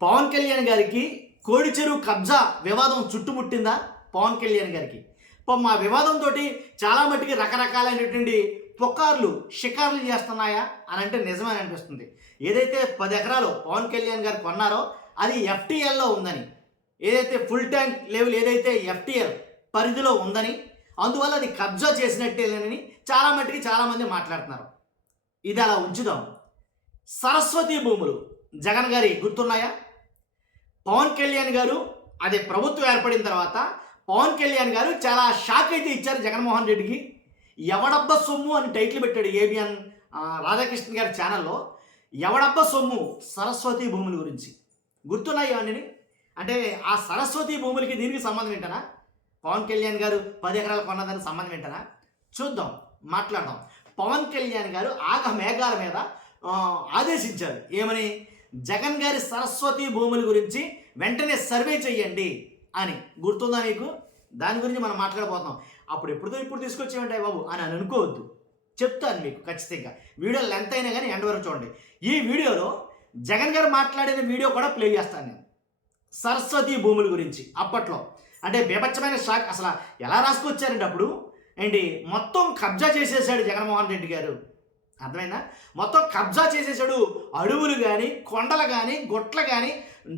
పవన్ కళ్యాణ్ గారికి కోడి చెరువు కబ్జా వివాదం చుట్టుముట్టిందా? పవన్ కళ్యాణ్ గారికి మా వివాదంతో చాలా మట్టుకి రకరకాలైనటువంటి పుకార్లు షికార్లు చేస్తున్నాయా అని అంటే నిజమే అనిపిస్తుంది. ఏదైతే 10 ఎకరాలు పవన్ కళ్యాణ్ గారు కొన్నారో అది ఎఫ్టీఎల్లో ఉందని, ఏదైతే ఫుల్ ట్యాంక్ లెవెల్ ఏదైతే ఎఫ్టీఎల్ పరిధిలో ఉందని, అందువల్ల అది కబ్జా చేసినట్టేనని చాలా మట్టుకి చాలామంది మాట్లాడుతున్నారు. ఇది అలా ఉంచుదాం. సరస్వతి భూములు జగన్ గారి గుర్తున్నాయా? పవన్ కళ్యాణ్ గారు అదే ప్రభుత్వం ఏర్పడిన తర్వాత పవన్ కళ్యాణ్ గారు చాలా షాక్ అయితే ఇచ్చారు జగన్మోహన్ రెడ్డికి. ఎవడబ్బ సొమ్ము అని టైటిల్ పెట్టాడు ఏబిఎన్ రాధాకృష్ణ గారి ఛానల్లో. ఎవడబ్బ సొమ్ము సరస్వతి భూముల గురించి గుర్తున్నాయి అవన్నీ. అంటే ఆ సరస్వతి భూములకి దీనికి సంబంధం ఏంటనా? పవన్ కళ్యాణ్ గారు 10 ఎకరాలు కొన్నదానికి సంబంధం ఏంటనా? చూద్దాం, మాట్లాడదాం. పవన్ కళ్యాణ్ గారు ఆగ మేఘాల మీద ఆదేశించారు. ఏమని? జగన్ గారి సరస్వతి భూముల గురించి వెంటనే సర్వే చెయ్యండి అని. గుర్తుందా నీకు? దాని గురించి మనం మాట్లాడబోతున్నాం. అప్పుడు ఎప్పుడుదో ఇప్పుడు తీసుకొచ్చేమంటాయి బాబు అని అనుకోవద్దు, చెప్తాను మీకు ఖచ్చితంగా. వీడియో లెంత్ అయినా కానీ ఎండ్ వరకు చూడండి. ఈ వీడియోలో జగన్ గారు మాట్లాడిన వీడియో కూడా ప్లే చేస్తాను నేను, సరస్వతి భూముల గురించి. అప్పట్లో అంటే బీభత్సమైన షాక్. అసలు ఎలా రాసుకొచ్చారంటే అప్పుడు ఏంటి, మొత్తం కబ్జా చేసేసాడు జగన్మోహన్ రెడ్డి గారు. అర్థమైందా? మొత్తం కబ్జా చేసేసాడు. అడవులు కానీ, కొండలు కానీ, గుట్ల కానీ,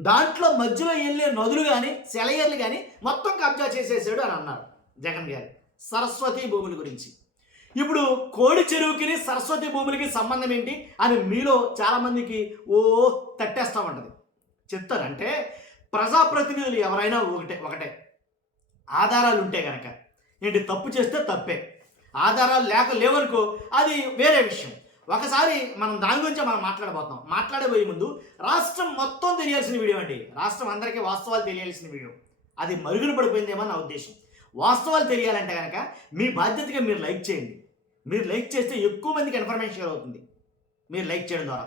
దాంట్లో మధ్యలో వెళ్ళే నదులు కానీ, సెలయేర్లు కానీ మొత్తం కబ్జా చేసేసాడు అని అన్నారు జగన్ గారు సరస్వతి భూముల గురించి. ఇప్పుడు కోడి చెరువుకి సరస్వతి భూములకి సంబంధం ఏంటి అని మీలో చాలామందికి తట్టేస్తూ ఉంటుంది. చెప్తారు. అంటే ప్రజాప్రతినిధులు ఎవరైనా ఒకటే ఆధారాలు ఉంటే కనుక ఏంటి, తప్పు చేస్తే తప్పే, ఆధారాలు లేవనుకో అది వేరే విషయం. ఒకసారి మనం దాని గురించి మనం మాట్లాడబోతున్నాం. మాట్లాడబోయే ముందు రాష్ట్రం మొత్తం తెలియాల్సిన వీడియో అండి. రాష్ట్రం అందరికీ వాస్తవాలు తెలియాల్సిన వీడియో. అది మరుగున పడిపోయిందేమో నా ఉద్దేశం. వాస్తవాలు తెలియాలంటే కనుక మీ బాధ్యతగా మీరు లైక్ చేయండి. మీరు లైక్ చేస్తే ఎక్కువ మందికి ఇన్ఫర్మేషన్ అవుతుంది. మీరు లైక్ చేయడం ద్వారా.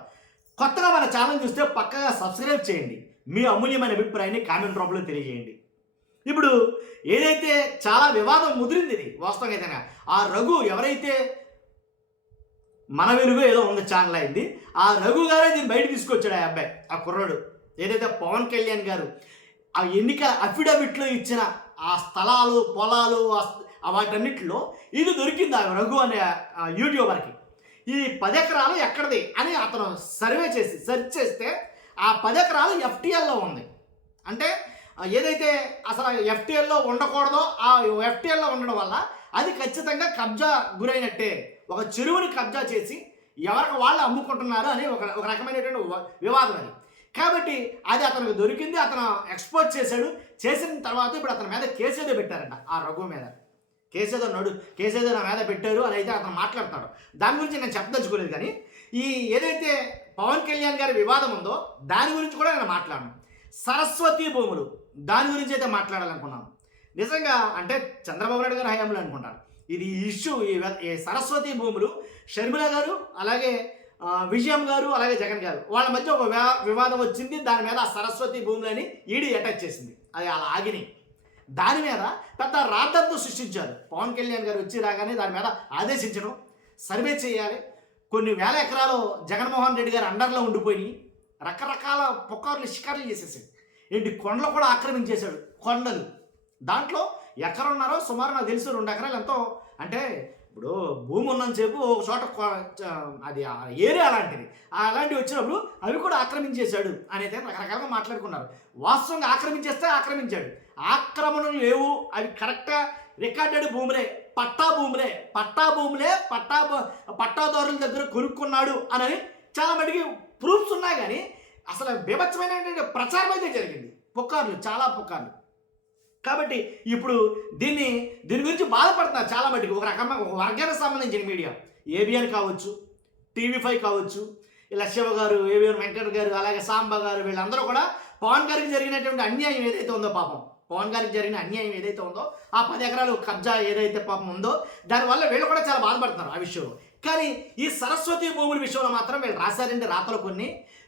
కొత్తగా మన ఛానల్ చూస్తే పక్కగా సబ్స్క్రైబ్ చేయండి. మీ అమూల్యమైన అభిప్రాయాన్ని కామెంట్ రూపంలో తెలియజేయండి. ఇప్పుడు ఏదైతే చాలా వివాదం ముదిరింది, ఇది వాస్తవంగా అయితే ఆ రఘు ఎవరైతే మన వెలుగు ఏదో ఉంది ఛానల్ అయింది, ఆ రఘు గారే దీన్ని బయట తీసుకొచ్చాడు. ఆ అబ్బాయి, ఆ కుర్రాడు ఏదైతే పవన్ కళ్యాణ్ గారు ఆ ఎన్నికల అఫిడవిట్లో ఇచ్చిన ఆ స్థలాలు, పొలాలు, వాటన్నిటిలో ఇది దొరికింది ఆ రఘు అనే యూట్యూబర్కి. ఈ 10 ఎకరాలు ఎక్కడిది అని అతను సర్వే చేసి సెర్చ్ చేస్తే ఆ 10 ఎకరాలు ఎఫ్టీఎల్లో ఉంది. అంటే ఏదైతే అసలు ఎఫ్టీఎల్లో ఉండకూడదో ఆ ఎఫ్టీఎల్లో ఉండడం వల్ల అది ఖచ్చితంగా కబ్జా గురైనట్టే. ఒక చెరువుని కబ్జా చేసి ఎవరికి వాళ్ళు అమ్ముకుంటున్నారు అని ఒక రకమైనటువంటి వివాదం అది. కాబట్టి అది అతనికి దొరికింది, అతను ఎక్స్పోజ్ చేశాడు. చేసిన తర్వాత ఇప్పుడు అతని మీద కేసు ఏదో పెట్టారంట. ఆ రఘు మీద కేసేదో నా మీద పెట్టారు అని అయితే అతను మాట్లాడుతున్నాడు. దాని గురించి నేను చెప్పదలుచుకోలేదు. కానీ ఈ ఏదైతే పవన్ కళ్యాణ్ గారి వివాదం ఉందో దాని గురించి కూడా నేను మాట్లాడను. సరస్వతి భూములు దాని గురించి అయితే మాట్లాడాలనుకున్నాను. నిజంగా అంటే చంద్రబాబు నాయుడు గారు హయాంలో అనుకుంటారు ఇది ఇష్యూ. ఈ సరస్వతి భూములు షర్మిల గారు, అలాగే విజయం గారు, అలాగే జగన్ గారు వాళ్ళ మధ్య ఒక వివాదం వచ్చింది. దాని మీద ఆ సరస్వతి భూములని ఈడీ అటాచ్ చేసింది. అది అలా ఆగినాయి. దాని మీద పెద్ద రాద్దంతో సృష్టించారు. పవన్ కళ్యాణ్ గారు వచ్చి రాగానే దాని మీద ఆదేశించడం, సర్వే చేయాలి. కొన్ని వేల ఎకరాలు జగన్మోహన్ రెడ్డి గారు అండర్లో ఉండిపోయి రకరకాల పుకార్లు షికార్లు చేసేసాడు. ఏంటి, కొండలు కూడా ఆక్రమించేశాడు. కొండలు దాంట్లో ఎకరున్నారో సుమారు నాకు తెలుసు 2 ఎకరాలు ఎంతో. అంటే ఇప్పుడు భూమి ఉన్నంతసేపు ఒక చోట అది ఏరియా అలాంటిది, అలాంటివి వచ్చినప్పుడు అవి కూడా ఆక్రమించేశాడు అనేది రకరకాలుగా మాట్లాడుకున్నారు. వాస్తవంగా ఆక్రమించేస్తే ఆక్రమించాడు, ఆక్రమణలు లేవు, అవి కరెక్ట్గా రికార్డెడ్ భూములే, పట్టాదారుల దగ్గర కొనుక్కున్నాడు అని చాలా మటుకి ప్రూఫ్స్ ఉన్నాయి. కానీ అసలు బీభత్సమైన ప్రచారం అయితే జరిగింది, పుకార్లు, చాలా పుకార్లు. కాబట్టి ఇప్పుడు దీని గురించి బాధపడుతున్నారు చాలా మటుకు. ఒక రకమైన ఒక వర్గానికి సంబంధించిన మీడియా, ఏబిఎన్ కావచ్చు, టీవీ5 కావచ్చు, ఇలా శివ గారు, ఏబిఎన్ వెంకట గారు, అలాగే సాంబా గారు, వీళ్ళందరూ కూడా పవన్ గారికి జరిగినటువంటి అన్యాయం ఏదైతే ఉందో, పాపం పవన్ గారికి జరిగిన అన్యాయం ఏదైతే ఉందో, ఆ 10 ఎకరాలు కబ్జా ఏదైతే పాపం ఉందో దానివల్ల వీళ్ళు కూడా చాలా బాధపడుతున్నారు ఆ విషయంలో. కానీ ఈ సరస్వతి భూముల విషయంలో మాత్రం వీళ్ళు రాశారండి రాతలు కొన్ని.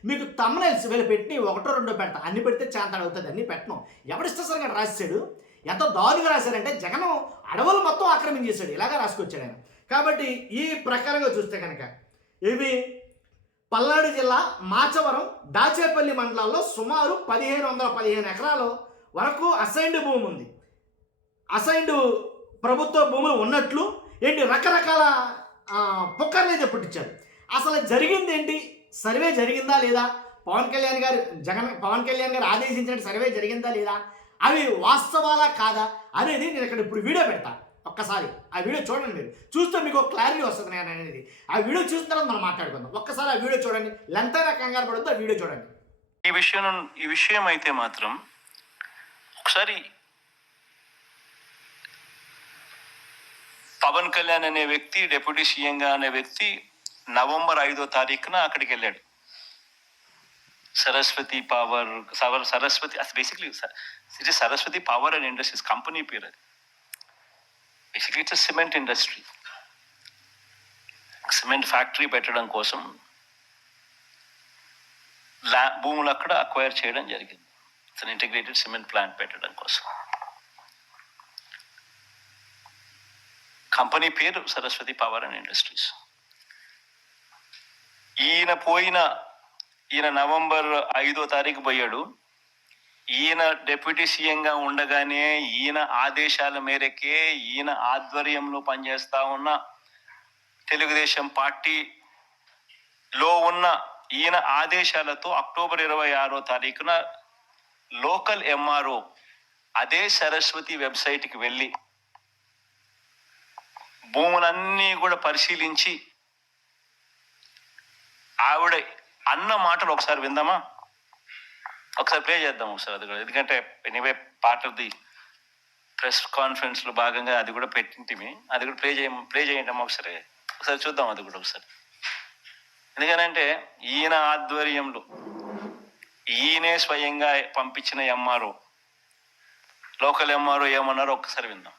మీకు తమ్నైల్స్ వీళ్ళు పెట్టి 1, 2 పెడతా, అన్ని పెడితే చాంతాడు అవుతుంది, అన్ని పెట్టను. ఎవరిస్తే సరిగా రాశాడు. ఎంత దారుణంగా రాశారంటే జగన్ అడవులు మొత్తం ఆక్రమించేశాడు, ఇలాగా రాసుకొచ్చాడు ఆయన. కాబట్టి ఈ ప్రకారంగా చూస్తే కనుక ఇవి పల్నాడు జిల్లా మాచవరం దాచేపల్లి మండలాల్లో సుమారు 1515 ఎకరాల వరకు అసైన్డ్ భూమి ఉంది. అసైన్డ్ ప్రభుత్వ భూములు ఉన్నట్లు ఏంటి రకరకాల పుకార్లు అయితే పుట్టించారు. అసలు జరిగింది ఏంటి, సర్వే జరిగిందా లేదా, పవన్ కళ్యాణ్ గారు ఆదేశించిన సర్వే జరిగిందా లేదా, అవి వాస్తవాలా కాదా అనేది నేను ఇక్కడ ఇప్పుడు వీడియో పెడతా. ఒక్కసారి ఆ వీడియో చూడండి, మీరు చూస్తే మీకు ఒక క్లారిటీ వస్తుంది నేను అనేది. ఆ వీడియో చూసిన తర్వాత మనం మాట్లాడుకుందాం. ఒక్కసారి ఆ వీడియో చూడండి, లెంత్ అయినా కంగారు పడద్దు, ఆ వీడియో చూడండి. ఈ విషయం అయితే మాత్రం ఒకసారి పవన్ కళ్యాణ్ అనే వ్యక్తి, డిప్యూటీ సీఎంగా అనే వ్యక్తి నవంబర్ 5వ తారీఖున అక్కడికి వెళ్ళాడు. Saraswati power, Saraswati basically it is Saraswati power and industries company పేరు. అది basically it's cement industry. Cement factory పెట్టడం కోసం భూములు అక్కడ అక్వైర్ చేయడం జరిగింది. It's an integrated cement plant పెట్టడం కోసం. కంపెనీ పేరు సరస్వతి పవర్ అండ్ ఇండస్ట్రీస్. ఈయన నవంబర్ 5వ తారీఖు పోయాడు. ఈయన డిప్యూటీ సీఎంగా ఉండగానే ఈయన ఆదేశాల మేరకే, ఈయన ఆధ్వర్యంలో పనిచేస్తా ఉన్న తెలుగుదేశం పార్టీలో ఉన్న ఈయన ఆదేశాలతో అక్టోబర్ 26వ తారీఖున లోకల్ ఎంఆర్ఓ అదే సరస్వతి వెబ్సైట్కి వెళ్ళి భూములన్నీ కూడా పరిశీలించి ఆవిడ అన్న మాటలు ఒకసారి విందామా? ఒకసారి ప్లే చేద్దాం ఒకసారి అది కూడా. ఎందుకంటే anyway part of the press కాన్ఫరెన్స్లో భాగంగా అది కూడా పెట్టింటిమి. అది కూడా ప్లే చేయండి ఒకసారి చూద్దాం అది కూడా ఒకసారి. ఎందుకనంటే ఈయన ఆధ్వర్యంలో ఈయనే స్వయంగా పంపించిన ఎంఆర్ఓ, లోకల్ ఎంఆర్ఓ ఏమన్నారో ఒక్కసారి విందాం.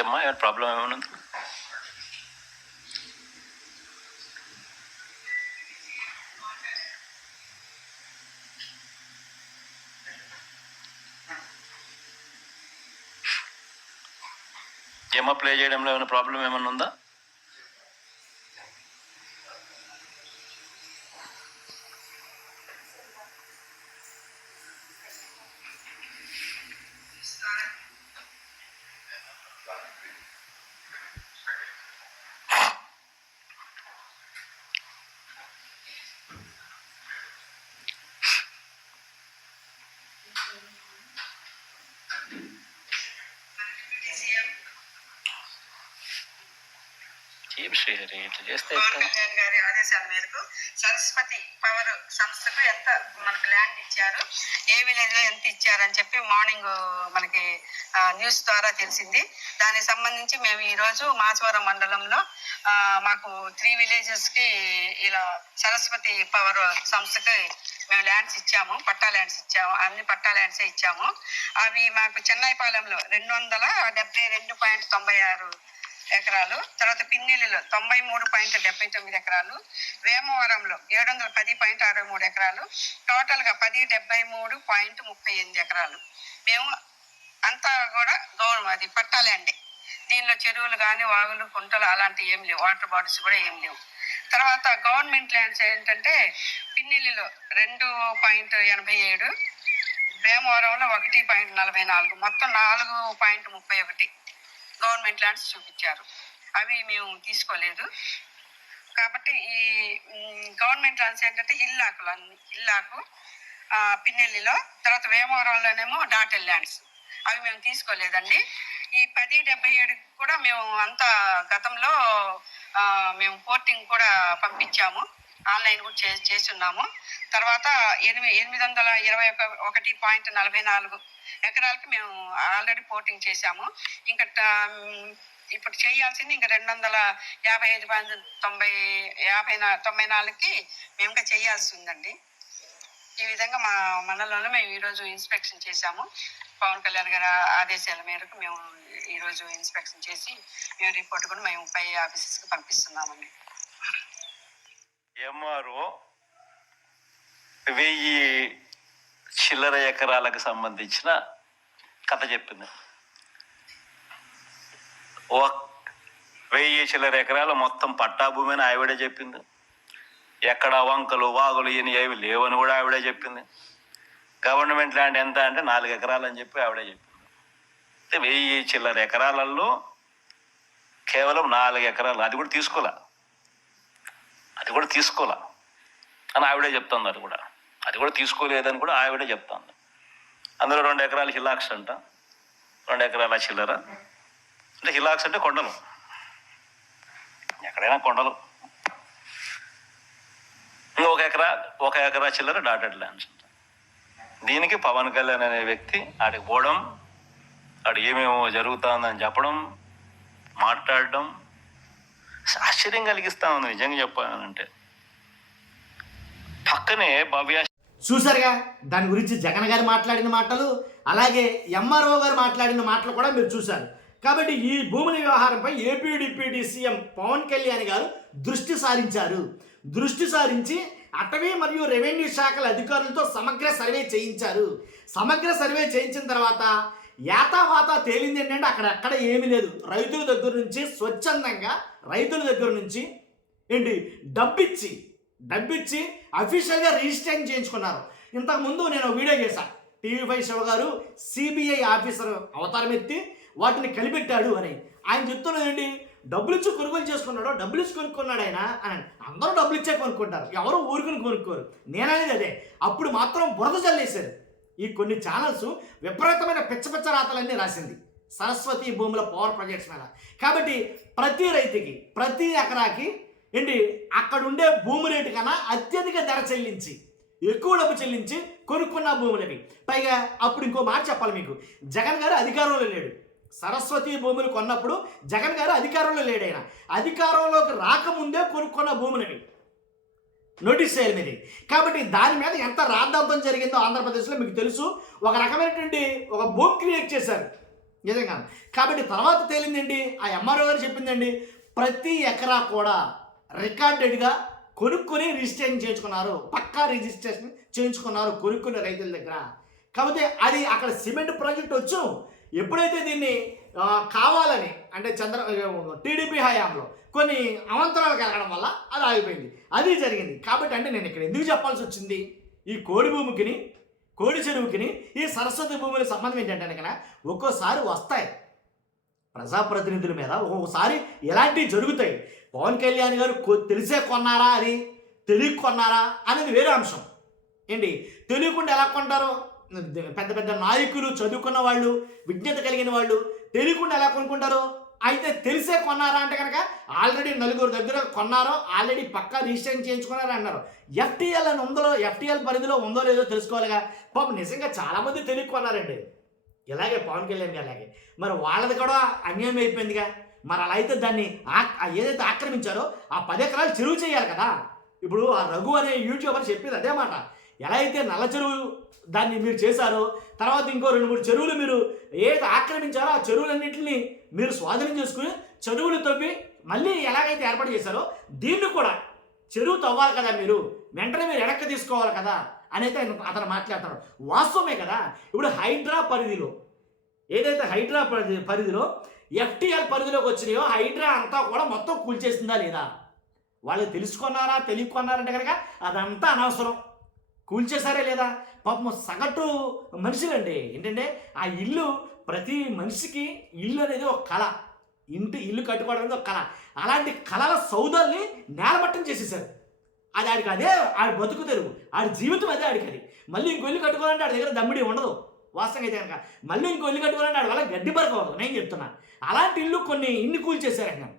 ఏమ్మా, ఏమైనా ప్రాబ్లం ఏమైనా ఉంది? ఏమో ప్లే చేయడంలో ఏమైనా ప్రాబ్లం ఏమైనా ఉందా? పవన్ కళ్యాణ్ గారి ఆదేశాల మేరకు సరస్వతి పవర్ సంస్థకు ఎంత మనకు ల్యాండ్ ఇచ్చారు, ఏ విలేజ్ లో ఎంత ఇచ్చారని చెప్పి మార్నింగ్ మనకి న్యూస్ ద్వారా తెలిసింది. దానికి సంబంధించి మేము ఈ రోజు మాచవరం మండలంలో మాకు 3 villages కి ఇలా సరస్వతి పవర్ సంస్థకి మేము ల్యాండ్స్ ఇచ్చాము, పట్టా ల్యాండ్స్ ఇచ్చాము. అన్ని పట్టా ల్యాండ్సే ఇచ్చాము. అవి మాకు చెన్నైపాలెంలో 272.96 ఎకరాలు, తర్వాత పిన్నెల్లిలో 93.79 ఎకరాలు, వేమవరంలో 710.63 ఎకరాలు, టోటల్గా 1073.38 ఎకరాలు. మేము అంతా కూడా అది పట్టాలండి. దీనిలో చెరువులు కానీ, వాగులు, కుంటలు అలాంటివి ఏం లేవు, వాటర్ బాడీస్ కూడా ఏం లేవు. తర్వాత గవర్నమెంట్ ల్యాండ్స్ ఏంటంటే పిన్నెల్లిలో 2.87, వేమవరంలో 1.44, మొత్తం 4.31 గవర్నమెంట్ ల్యాండ్స్ చూపించారు. అవి మేము తీసుకోలేదు. కాబట్టి ఈ గవర్నమెంట్ ల్యాండ్స్ ఏంటంటే ఇల్లాకు పిన్నెల్లిలో, తర్వాత వేమవరంలోనేమో డాటెల్ ల్యాండ్స్, అవి మేము తీసుకోలేదండి. ఈ 1077 కూడా మేము అంతా గతంలో మేము పోర్టింగ్ కూడా పంపించాము, ఆన్లైన్ కూడా చేస్తున్నాము. తర్వాత 821.44 ఎకరాలకి మేము ఆల్రెడీ పోర్టింగ్ చేశాము. ఇంకా ఇప్పుడు చేయాల్సింది ఇంకా 255.94కి మేము ఇంకా చేయాల్సి ఉందండి. ఈ విధంగా మా మండలంలో మేము ఈరోజు ఇన్స్పెక్షన్ చేశాము. పవన్ కళ్యాణ్ గారి ఆదేశాల మేరకు మేము ఈరోజు ఇన్స్పెక్షన్ చేసి మేము రిపోర్ట్ కూడా మేము పై ఆఫీసెస్కి పంపిస్తున్నామండి. ఎంఆర్ఓ 1000 చిల్లర ఎకరాలకు సంబంధించిన కథ చెప్పింది. 1000 చిల్లర ఎకరాలు మొత్తం పట్టా భూమి అని ఆవిడే చెప్పింది. ఎక్కడ వంకలు వాగులు ఏవి లేవని కూడా ఆవిడే చెప్పింది. గవర్నమెంట్ ల్యాండ్ ఎంత అంటే 4 ఎకరాలు అని చెప్పి ఆవిడే చెప్పింది. 1000 చిల్లర ఎకరాలలో కేవలం 4 ఎకరాలు, అది కూడా తీసుకోలే అని ఆవిడే చెప్తుంది. అది కూడా తీసుకోలేదని కూడా ఆవిడే చెప్తుంది. అందులో 2 ఎకరాలు హిలాక్స్ అంట, 2 ఎకరాల చిల్లర. అంటే హిలాక్స్ అంటే కొండలు, ఎక్కడైనా కొండలు. ఒక ఎకరా చిల్లర డాటెడ్ ల్యాండ్స్. దీనికి పవన్ కళ్యాణ్ అనే వ్యక్తి ఆడికి పోవడం, ఆడు ఏమేమో జరుగుతుందని చెప్పడం, మాట్లాడడం ఆశ్చర్యం కలిగిస్తా ఉంది నిజంగా చెప్పానంటే. పక్కనే భవ్య చూసారుగా దాని గురించి జగన్ గారు మాట్లాడిన మాటలు, అలాగే ఎంఆర్ఓ గారు మాట్లాడిన మాటలు కూడా మీరు చూశారు. కాబట్టి ఈ భూముల వ్యవహారంపై AP deputy CM Pawan Kalyan గారు దృష్టి సారించి అటవీ మరియు రెవెన్యూ శాఖల అధికారులతో సమగ్ర సర్వే చేయించారు. సమగ్ర సర్వే చేయించిన తర్వాత యాతావాత తేలింది ఏంటంటే అక్కడ ఏమీ లేదు. రైతుల దగ్గర నుంచి స్వచ్ఛందంగా డబ్బిచ్చి అఫీషియల్గా రిజిస్ట్రేషన్ చేయించుకున్నారు. ఇంతకుముందు నేను వీడియో చేశాను, TV5 శివ గారు CBI ఆఫీసర్ అవతారం ఎత్తి వాటిని కలిపెట్టాడు అని. ఆయన చెప్తున్నదండి, డబ్బులు ఇచ్చి కొనుగోలు చేసుకున్నాడు, డబ్బులు ఇచ్చి కొనుక్కున్నాడు ఆయన అని. అందరూ డబ్బులు ఇచ్చే కొనుక్కుంటారు, ఎవరు ఊరుకుని కొనుక్కోరు. నేననేది అదే. అప్పుడు మాత్రం బురద చల్లేశారు. ఈ కొన్ని ఛానల్స్ విపరీతమైన పిచ్చ రాతలన్నీ రాసింది సరస్వతి భూముల పవర్ ప్రాజెక్ట్స్ మీద. కాబట్టి ప్రతి రైతుకి ప్రతి ఎకరాకి అక్కడ ఉండే భూమి రేటు కన్నా అత్యధిక ధర చెల్లించి, ఎక్కువ డబ్బు చెల్లించి కొనుక్కున్న భూములవి. పైగా అప్పుడు ఇంకో మాట చెప్పాలి మీకు, జగన్ గారు అధికారంలో లేడు. సరస్వతి భూములు కొన్నప్పుడు జగన్ గారు అధికారంలో లేడు. ఆయన అధికారంలోకి రాకముందే కొనుక్కున్న భూములవి నోటీస్ చేయాలి మీది. కాబట్టి దాని మీద ఎంత రాద్ధాంతం జరిగిందో ఆంధ్రప్రదేశ్లో మీకు తెలుసు. ఒక రకమైనటువంటి ఒక భూమి క్రియేట్ చేశారు నిజంగా. కాబట్టి తర్వాత తేలిందండి, ఆ ఎంఆర్ఓ గారు చెప్పిందండి, ప్రతి ఎకరా కూడా రికార్డెడ్గా కొనుక్కొని రిజిస్ట్రేషన్ చేయించుకున్నారు, పక్కా రిజిస్ట్రేషన్ చేయించుకున్నారు కొనుక్కునే రైతుల దగ్గర. కాకపోతే అది అక్కడ సిమెంట్ ప్రాజెక్ట్ వచ్చు. ఎప్పుడైతే దీన్ని కావాలని అంటే టీడీపీ హయాంలో కొన్ని అవంతరాలు కలగడం వల్ల అది ఆగిపోయింది, అది జరిగింది. కాబట్టి అంటే నేను ఇక్కడ ఎందుకు చెప్పాల్సి వచ్చింది, ఈ కోడి భూమికిని కోడి చెరువుకిని ఈ సరస్వతి భూముల సంబంధం ఏంటంటే కనుక ఒక్కోసారి వస్తాయి ప్రజాప్రతినిధుల మీద, ఒక్కొక్కసారి ఇలాంటివి జరుగుతాయి. పవన్ కళ్యాణ్ గారు తెలిసే కొన్నారా, అది తెలియక కొన్నారా అనేది వేరే అంశం. తెలియకుండా ఎలా కొంటారో, పెద్ద పెద్ద నాయకులు, చదువుకున్న వాళ్ళు, విజ్ఞత కలిగిన వాళ్ళు తెలియకుండా ఎలా కొనుక్కుంటారు. అయితే తెలిసే కొన్నారా అంటే కనుక ఆల్రెడీ 4 దగ్గర కొన్నారో, ఆల్రెడీ పక్కా రిజిస్ట్రేషన్ చేయించుకున్నారో అన్నారు. FTL అని ఉందో, FTL పరిధిలో ఉందో లేదో తెలుసుకోవాలిగా. పాపం నిజంగా చాలామంది తెలియక కొన్నారండి, ఇలాగే పవన్ కళ్యాణ్ గారు అలాగే. మరి వాళ్ళది కూడా అన్యాయం అయిపోయిందిగా. మరి అలా అయితే దాన్ని ఏదైతే ఆక్రమించారో ఆ 10 ఎకరాలు చెరువు చేయాలి కదా. ఇప్పుడు ఆ రఘు అనే యూట్యూబర్ చెప్పేది అదే మాట. ఎలా అయితే నల్ల చెరువు దాన్ని మీరు చేశారో, తర్వాత ఇంకో 2-3 చెరువులు మీరు ఏదైతే ఆక్రమించారో ఆ చెరువులన్నింటినీ మీరు స్వాధీనం చేసుకుని చెరువులు తవ్వి మళ్ళీ ఎలాగైతే ఏర్పాటు చేశారో దీన్ని కూడా చెరువు తవ్వాలి కదా, మీరు వెంటనే మీరు వెనక్కి తీసుకోవాలి కదా అనేది అతను మాట్లాడతాడు. వాస్తవమే కదా. ఇప్పుడు హైడ్రా పరిధిలో ఏదైతే పరిధిలో FTL పరిధిలోకి వచ్చినాయో హైడ్రా అంతా కూడా మొత్తం కూల్చేసిందా లేదా, వాళ్ళు తెలుసుకున్నారా తెలియకున్నారంటే కనుక అదంతా అనవసరం. కూల్చేశారే లేదా, పాపం సగటు మనుషులండి. ఏంటంటే ఆ ఇల్లు, ప్రతి మనిషికి ఇల్లు అనేది ఒక కళ, ఇల్లు కట్టుకోవడం అనేది ఒక కళ. అలాంటి కళల సౌదాల్ని నేలమట్టం చేసేసారు. అది ఆడికి అదే ఆడి బతుకు తెరువు, ఆడి జీవితం అదే ఆడికి. అది మళ్ళీ ఇంకో ఇల్లు కట్టుకోవాలంటే ఆడి దగ్గర దమ్మిడి ఉండదు వాస్తవంగా అయితే కనుక. మళ్ళీ ఇంకో ఇల్లు కట్టుకోవాలంటే ఆడి వల్ల గడ్డి పరకవదు. నేను చెప్తున్నా, అలాంటి ఇల్లు ఇన్ని కూల్చేశారు.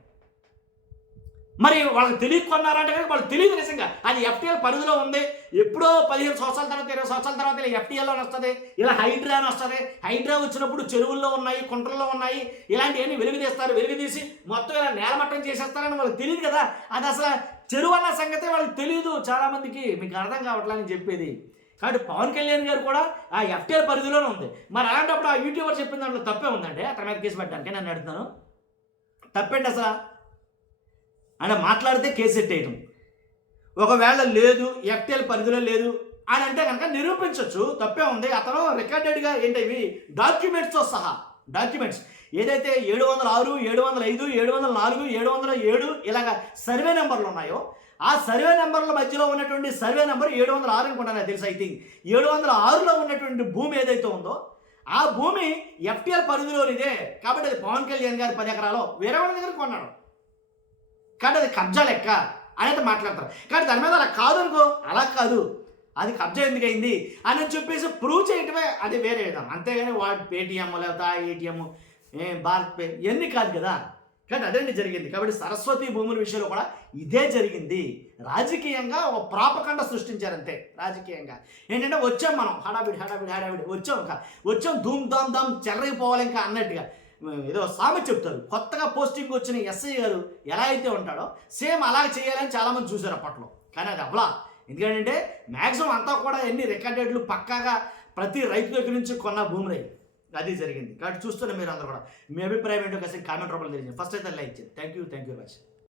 మరి వాళ్ళకి తెలియకున్నారంటే కనుక వాళ్ళకి తెలియదు నిజంగా. అది FTL పరిధిలో ఉంది. ఎప్పుడో 15 సంవత్సరాల తర్వాత 20 సంవత్సరాల తర్వాత ఇలా FTL అని వస్తుంది, ఇలా హైడ్రా అని వస్తుంది. హైడ్రా వచ్చినప్పుడు చెరువుల్లో ఉన్నాయి, కుంటల్లో ఉన్నాయి, ఇలాంటివన్నీ వెలుగుదీస్తారు. వెలుగుదీసి మొత్తం ఇలా నేలమట్టం చేసేస్తారని వాళ్ళకి తెలియదు కదా. అది అసలు చెరువు అన్న సంగతే వాళ్ళకి తెలియదు చాలామందికి. మీకు అర్థం కావట్లేదని చెప్పేది. కాబట్టి పవన్ కళ్యాణ్ గారు కూడా ఆ FTL పరిధిలోనే ఉంది. మరి అలాంటప్పుడు ఆ యూట్యూబర్ చెప్పిన దాంట్లో తప్పే ఉందండి. అతని మీద కేసు పెట్టడానికి నన్ను అడుగుతున్నాను, తప్పేంటి అసలు? అంటే మాట్లాడితే కేసు ఎట్టేయటం. ఒకవేళ లేదు, FTL పరిధిలో లేదు, అని అంటే కనుక నిరూపించవచ్చు, తప్పే ఉంది. అతను రికార్డెడ్గా ఏంటివి డాక్యుమెంట్స్తో సహా, డాక్యుమెంట్స్ ఏదైతే 706, 705, 704, 707 ఇలాగ సర్వే నెంబర్లు ఉన్నాయో ఆ సర్వే నెంబర్ల మధ్యలో ఉన్నటువంటి సర్వే నెంబర్ 706 అనుకుంటాను, నాకు తెలుసు. ఐ థింక్ 706లో ఉన్నటువంటి భూమి ఏదైతే ఉందో ఆ భూమి ఎఫ్టీఆర్ పరిధిలోనిదే. కాబట్టి అది పవన్ కళ్యాణ్ గారి 10 ఎకరాలు వేరే వాళ్ళ దగ్గర కొన్నాడు, కాబట్టి అది కబ్జా లెక్క అనేది మాట్లాడతారు. కానీ దాని మీద అలా కాదు అనుకో, అలా కాదు, అది కబ్జా ఎందుకు అయింది అని చెప్పేసి ప్రూవ్ చేయటమే అది వేరే విధానం. అంతేగాని వాడు పేటిఎం లేకపోతే ఏటీఎం భారత్ పే ఇవన్నీ కాదు కదా. కానీ అదేంటి జరిగింది. కాబట్టి సరస్వతి భూముల విషయంలో కూడా ఇదే జరిగింది. రాజకీయంగా ఒక ప్రాపకండ సృష్టించారంతే. రాజకీయంగా ఏంటంటే వచ్చాం మనం హడావిడి వచ్చాం ధూమ్ ధామ్ ధామ్ చెలరిగిపోవాలి ఇంకా అన్నట్టుగా ఏదో సామెత చెప్తారు. కొత్తగా పోస్టింగ్ వచ్చిన ఎస్ఐ గారు ఎలా అయితే ఉంటాడో సేమ్ అలా చేయాలని చాలామంది చూశారు అప్పట్లో. కానీ అది అవ్వలా. ఎందుకంటే మ్యాక్సిమం అంతా కూడా ఎన్ని రికార్డెడ్లు పక్కాగా ప్రతి రైతు దగ్గర నుంచి కొన్న భూములై అది జరిగింది. కాబట్టి చూస్తున్న మీరు అందరూ కూడా మీ అభిప్రాయం ఏంటో కాసేపు కామెంట్ రూపంలో తెలియజేయండి. ఫస్ట్ అయితే లైక్ చేయండి. Thank you very much.